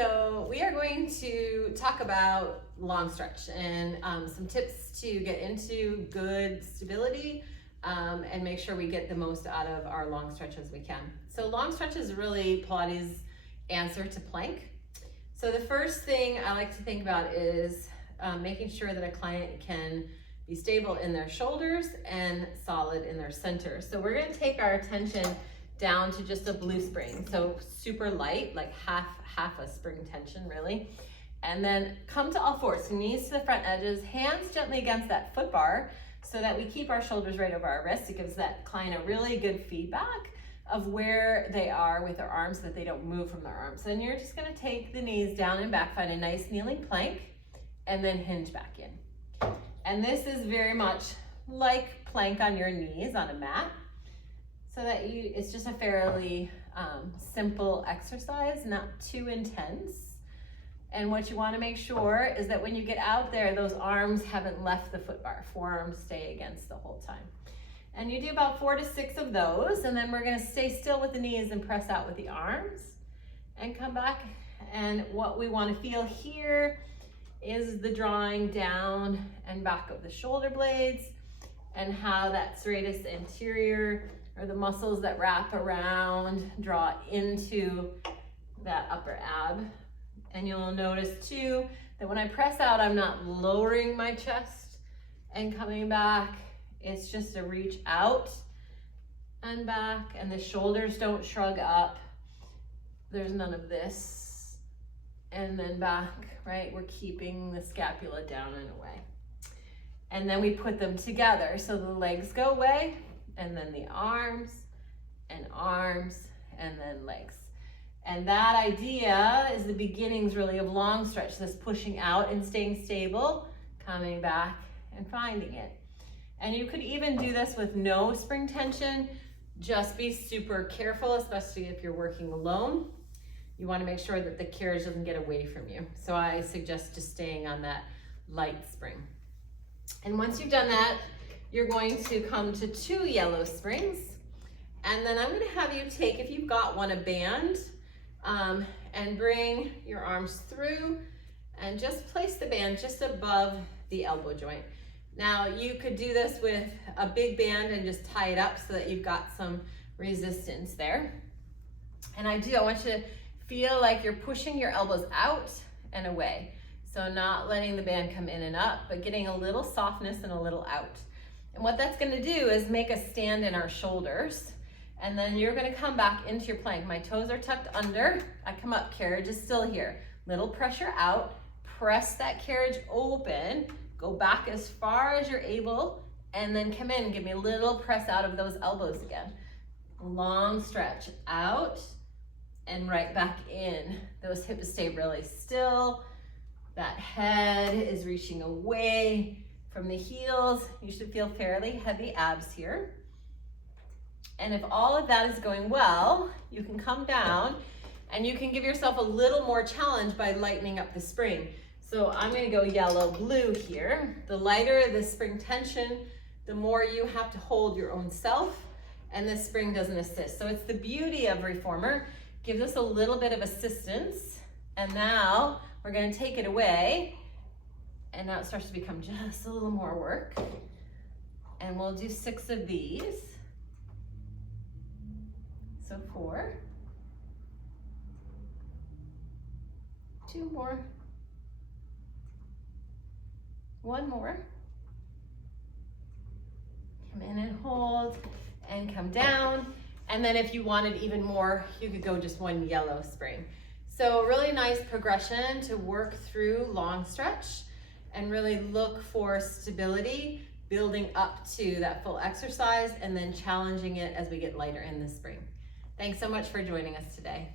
So we are going to talk about long stretch and some tips to get into good stability and make sure we get the most out of our long stretch as we can. So long stretch is really Pilates' answer to plank. So the first thing I like to think about is making sure that a client can be stable in their shoulders and solid in their center. So we're going to take our attention down to just a blue spring. So super light, like half a spring tension really. And then come to all fours, so knees to the front edges, hands gently against that foot bar so that we keep our shoulders right over our wrists. It gives that client a really good feedback of where they are with their arms so that they don't move from their arms. And you're just gonna take the knees down and back, find a nice kneeling plank, and then hinge back in. And this is very much like plank on your knees on a mat, so that it's just a fairly simple exercise, not too intense. And what you want to make sure is that when you get out there, those arms haven't left the foot bar. Forearms stay against the whole time. And you do about 4 to 6 of those, and then we're going to stay still with the knees and press out with the arms and come back. And what we want to feel here is the drawing down and back of the shoulder blades and how that serratus anterior, or the muscles that wrap around, draw into that upper ab. And you'll notice too that when I press out, I'm not lowering my chest and coming back. It's just a reach out and back, and the shoulders don't shrug up. There's none of this. And then back, right? We're keeping the scapula down and away. And then we put them together. So the legs go away, and then the arms, and then legs. And that idea is the beginnings really of long stretch, this pushing out and staying stable, coming back and finding it. And you could even do this with no spring tension. Just be super careful, especially if you're working alone. You want to make sure that the carriage doesn't get away from you. So I suggest just staying on that light spring. And once you've done that, you're going to come to 2 yellow springs. And then I'm going to have you take, if you've got one, a band, and bring your arms through and just place the band just above the elbow joint. Now you could do this with a big band and just tie it up so that you've got some resistance there. And I want you to feel like you're pushing your elbows out and away. So not letting the band come in and up, but getting a little softness and a little out. And what that's going to do is make us stand in our shoulders. And then you're going to come back into your plank. My toes are tucked under. I come up, carriage is still here. Little pressure out. Press that carriage open. Go back as far as you're able. And then come in. Give me a little press out of those elbows again. Long stretch out and right back in. Those hips stay really still. That head is reaching away from the heels. You should feel fairly heavy abs here. And if all of that is going well, you can come down and you can give yourself a little more challenge by lightening up the spring. So I'm going to go yellow blue here. The lighter the spring tension, the more you have to hold your own self, and this spring doesn't assist. So it's the beauty of reformer. Gives us a little bit of assistance, and now we're going to take it away, and now it starts to become just a little more work. And we'll do 6 of these. So 4, 2 more, 1 more, come in and hold, and come down. And then if you wanted even more, you could go just 1 yellow spring. So really nice progression to work through long stretch and really look for stability, building up to that full exercise, and then challenging it as we get lighter in the spring. Thanks so much for joining us today.